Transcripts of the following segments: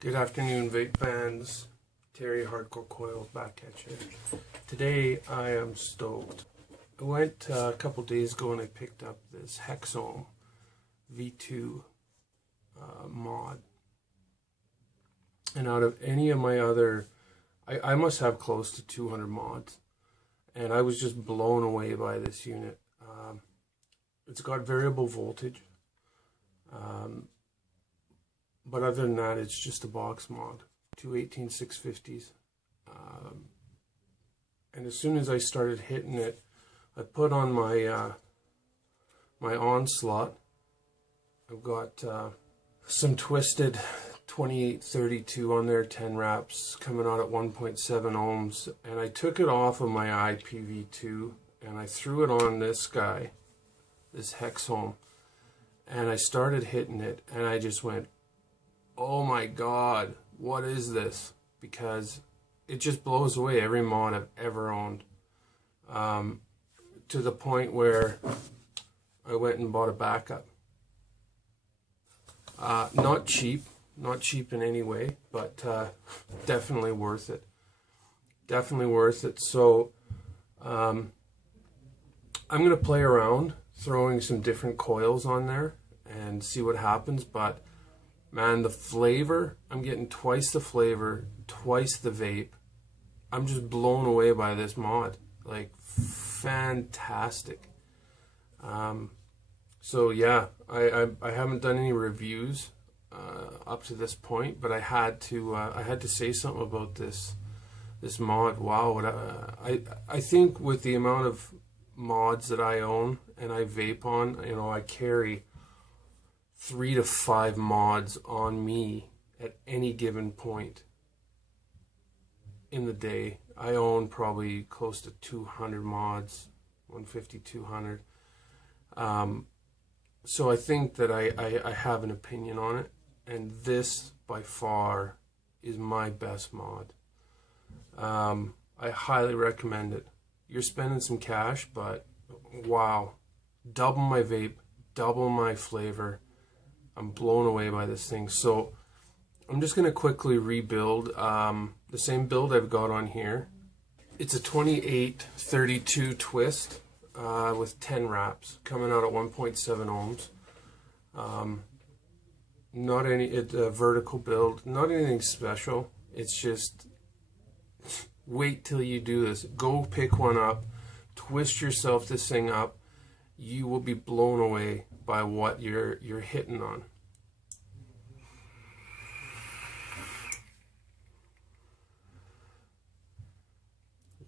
Good afternoon, vape fans. Terry Hardcore Coils back at you. Today I am stoked. I went a couple days ago and I picked up this Hexome V2 mod. And out of any of my other, I must have close to 200 mods. And I was just blown away by this unit. It's got variable voltage. But other than that, it's just a box mod. Two 18650s. And as soon as I started hitting it, I put on my my Onslaught. I've got some twisted 2832 on there, 10 wraps, coming out at 1.7 ohms. And I took it off of my IPv2 and I threw it on this guy, this Hexome. And I started hitting it and I just went, oh my god, what is this? Because it just blows away every mod I've ever owned. To the point where I went and bought a backup. Not cheap in any way, but definitely worth it. Definitely worth it. So I'm going to play around throwing some different coils on there and see what happens, but man, the flavor, I'm getting twice the flavor, twice the vape. I'm just blown away by this mod. Like, fantastic. So yeah, I haven't done any reviews up to this point, but I had to say something about this mod. Wow, I think with the amount of mods that I own and I vape on, you know, I carry 3 to 5 mods on me at any given point in the day. I own probably close to 200 mods, 150, 200. So I think that I have an opinion on it, and this by far is my best mod. I highly recommend it. You're spending some cash, but wow, double my vape, double my flavor. I'm blown away by this thing. So I'm just going to quickly rebuild the same build I've got on here. It's a 2832 twist with 10 wraps coming out at 1.7 ohms. Not any, it's a vertical build, not anything special. It's just wait till you do this. Go pick one up, twist yourself this thing up. You will be blown away by what you're hitting on.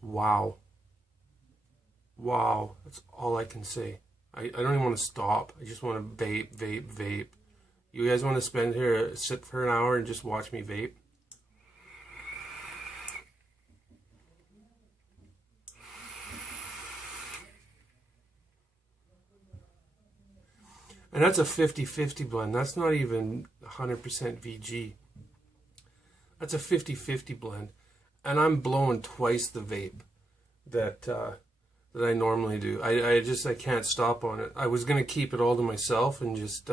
Wow. Wow. That's all I can say. I don't even want to stop. I just want to vape, vape, vape. You guys want to spend here, sit for an hour and just watch me vape? And that's a 50-50 blend. That's not even 100% VG. That's a 50-50 blend. And I'm blowing twice the vape that I normally do. I can't stop on it. I was going to keep it all to myself and just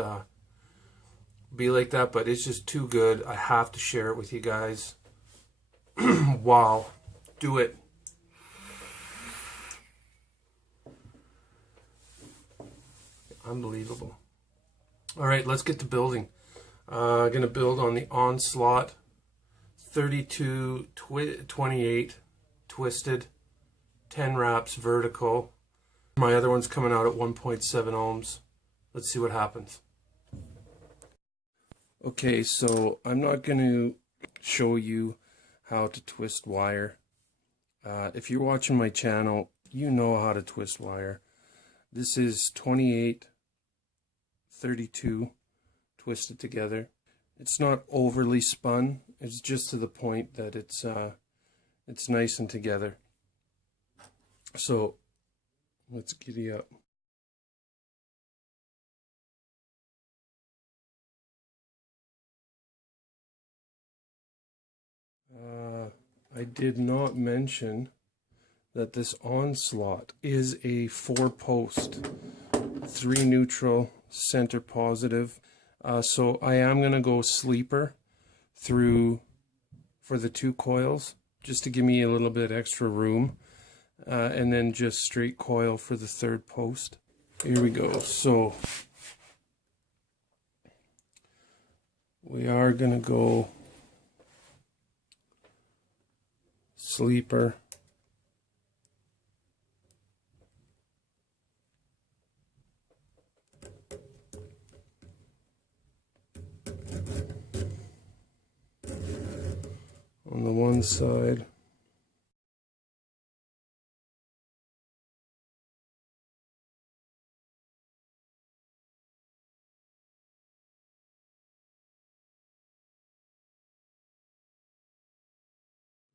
be like that, but it's just too good. I have to share it with you guys. Wow. Do it. Unbelievable. All right, let's get to building. I'm going to build on the Onslaught 28 twisted, 10 wraps vertical. My other one's coming out at 1.7 ohms. Let's see what happens. Okay, so I'm not going to show you how to twist wire. If you're watching my channel, you know how to twist wire. This is 2832 twisted together. It's not overly spun. It's just to the point that it's nice and together. So let's giddy up. I did not mention that this Onslaught is a 4-post, 3 neutral, center positive. So I am going to go sleeper through for the 2 coils, just to give me a little bit extra room, and then just straight coil for the 3rd post. Here we go. So we are going to go sleeper. On the one side.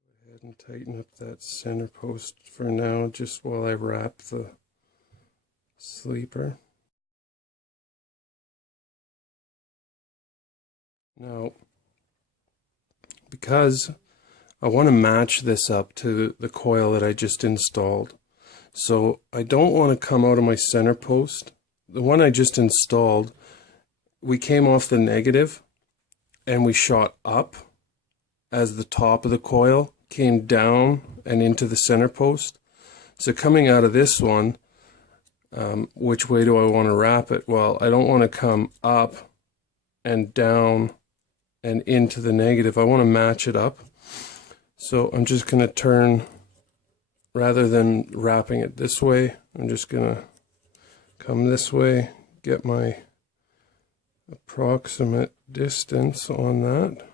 Go ahead and tighten up that center post for now, just while I wrap the sleeper. Now, because I want to match this up to the coil that I just installed, so I don't want to come out of my center post. The one I just installed, we came off the negative and we shot up as the top of the coil came down and into the center post. So coming out of this one, which way do I want to wrap it? Well, I don't want to come up and down and into the negative. I want to match it up. So I'm just going to turn, rather than wrapping it this way, I'm just going to come this way, get my approximate distance on that.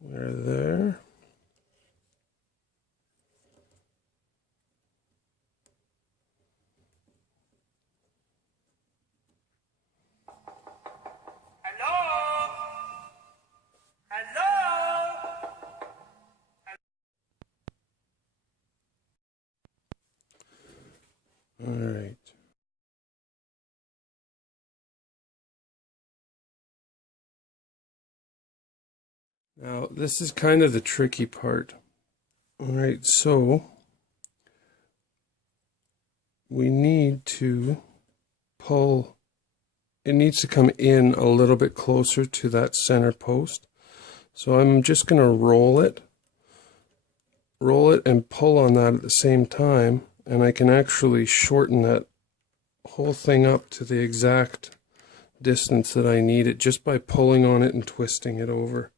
We're there. All right. Now, this is kind of the tricky part. All right, so we need to pull, it needs to come in a little bit closer to that center post. So I'm just going to roll it and pull on that at the same time, and I can actually shorten that whole thing up to the exact distance that I need it just by pulling on it and twisting it over.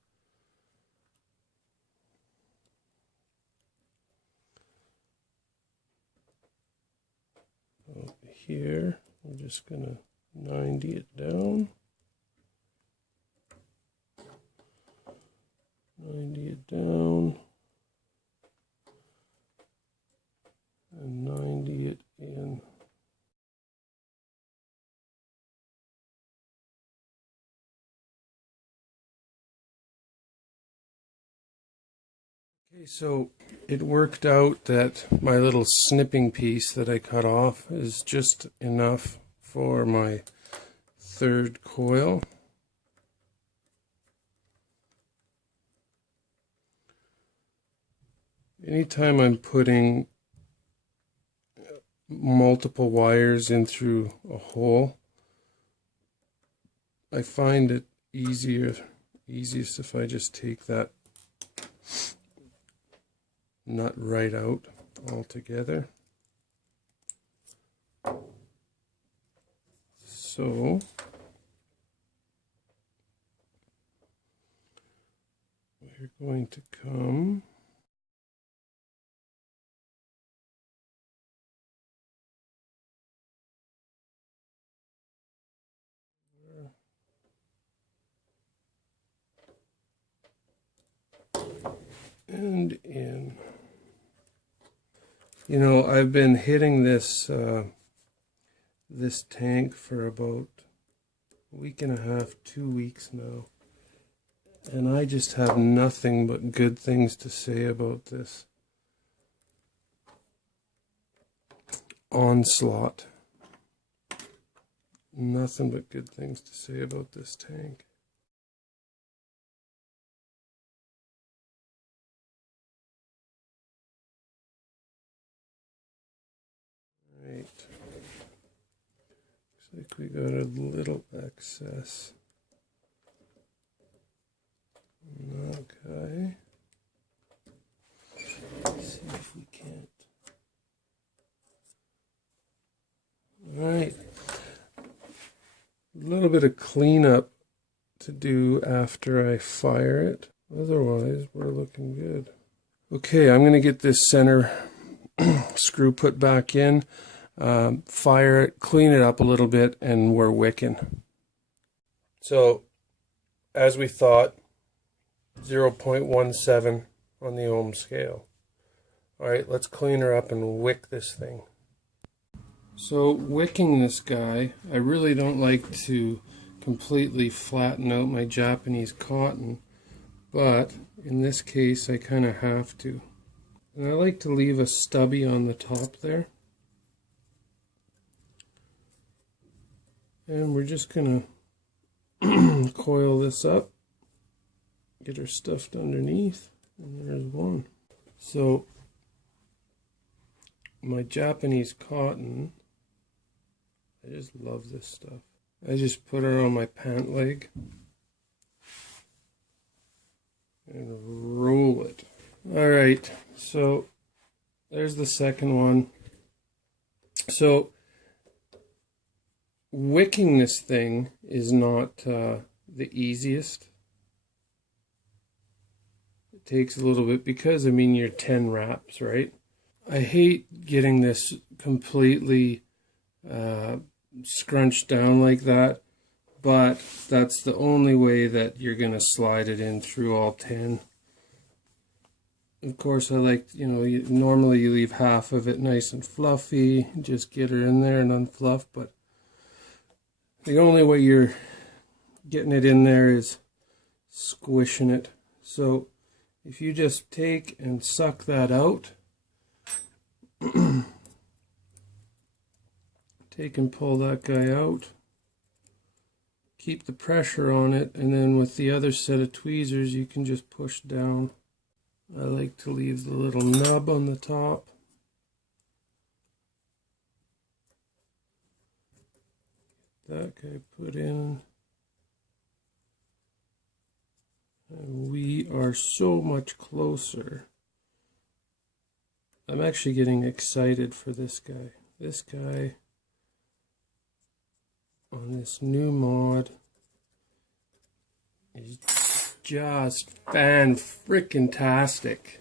Here, I'm just going to 90 it down. 90 it down. And 90 it in. Okay, so it worked out that my little snipping piece that I cut off is just enough for my 3rd coil. Anytime I'm putting multiple wires in through a hole, I find it easiest if I just take that nut right out altogether. So we're going to come and in. You know, I've been hitting this this tank for about a week and a half, 2 weeks now, and I just have nothing but good things to say about this Onslaught. Nothing but good things to say about this tank. Right. Looks like we got a little excess. Okay. Let's see if we can't. Alright. A little bit of cleanup to do after I fire it. Otherwise, we're looking good. Okay, I'm going to get this center screw put back in, fire it, clean it up a little bit, and we're wicking. So, as we thought, 0.17 on the ohm scale. Alright, let's clean her up and wick this thing. So, wicking this guy, I really don't like to completely flatten out my Japanese cotton, but in this case I kind of have to. And I like to leave a stubby on the top there. And we're just going to coil this up, get her stuffed underneath, and there's one. So my Japanese cotton, I just love this stuff. I just put her on my pant leg and roll it. Alright, so there's the second one. So wicking this thing is not the easiest. It takes a little bit because, I mean, you're 10 wraps, right? I hate getting this completely scrunched down like that, but that's the only way that you're going to slide it in through all 10. Of course, I like, normally you leave half of it nice and fluffy, just get her in there and unfluff, but the only way you're getting it in there is squishing it. So if you just take and suck that out, take and pull that guy out, keep the pressure on it, and then with the other set of tweezers you can just push down. I like to leave the little nub on the top. That guy put in. And we are so much closer. I'm actually getting excited for this guy. This guy on this new mod is just fan-frickin-tastic.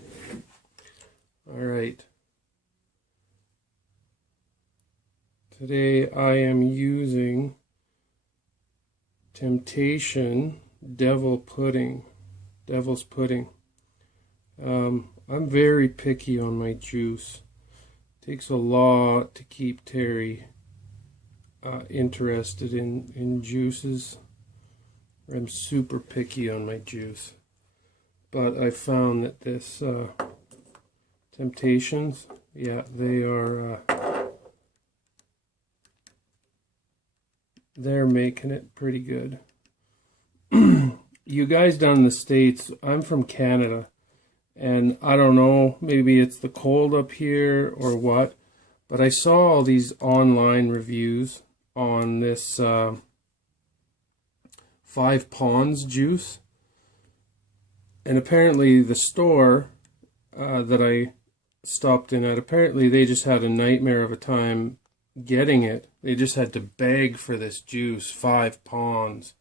Alright. Today I am using Temptation Devil's Pudding. I'm very picky on my juice. It takes a lot to keep Terry interested in juices. I'm super picky on my juice. But I found that this Temptations, yeah, they are they're making it pretty good. You guys down in the States, I'm from Canada, and I don't know, maybe it's the cold up here or what, but I saw all these online reviews on this 5 Ponds juice, and apparently the store that I stopped in at, apparently they just had a nightmare of a time getting it. They just had to beg for this juice, 5 Ponds,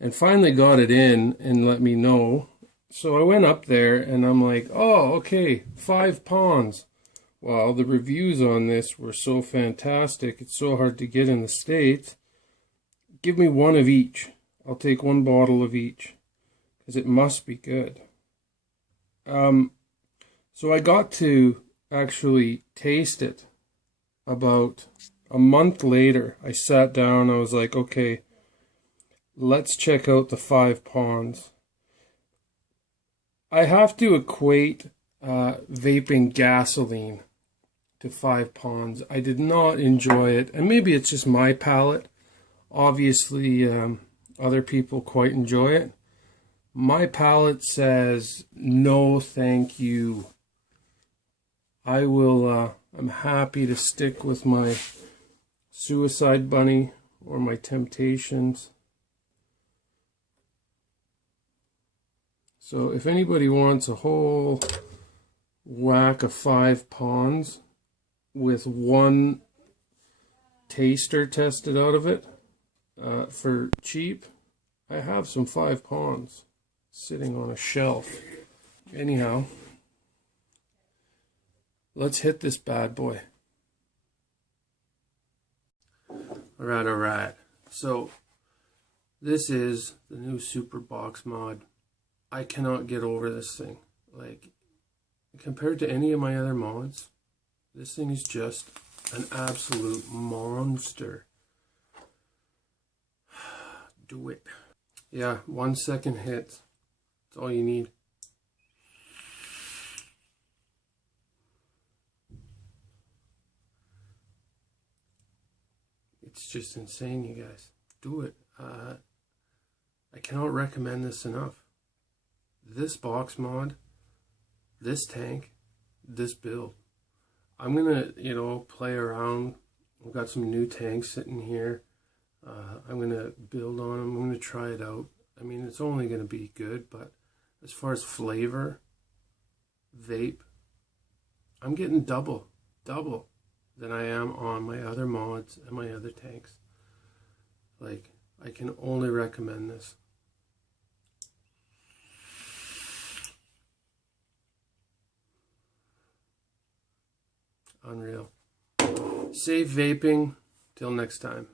and finally got it in and let me know. So I went up there and I'm like, oh, okay, 5 Ponds. Well, the reviews on this were so fantastic. It's so hard to get in the States. Give me one of each. I'll take 1 bottle of each, because it must be good. So I got to actually taste it about a month later. I sat down, I was like, okay, let's check out the 5 Ponds. I have to equate vaping gasoline to 5 Ponds. I did not enjoy it, and maybe it's just my palate. Obviously, other people quite enjoy it. My palate says, no thank you. I'm happy to stick with my Suicide Bunny or my temptations. So if anybody wants a whole whack of 5 ponds with one taster tested out of it for cheap, I have some 5 ponds sitting on a shelf. Anyhow, let's hit this bad boy. Alright. So this is the new Super Box mod. I cannot get over this thing. Like, compared to any of my other mods, this thing is just an absolute monster. Do it. Yeah, 1 second hit. That's all you need. It's just insane, you guys. Do it. I cannot recommend this enough. This box mod, this tank, this build. I'm gonna, play around. I've got some new tanks sitting here. I'm gonna build on them. I'm gonna try it out. I mean, it's only gonna be good, but as far as flavor, vape, I'm getting double than I am on my other mods and my other tanks. Like, I can only recommend this. Unreal. Safe vaping. Till next time.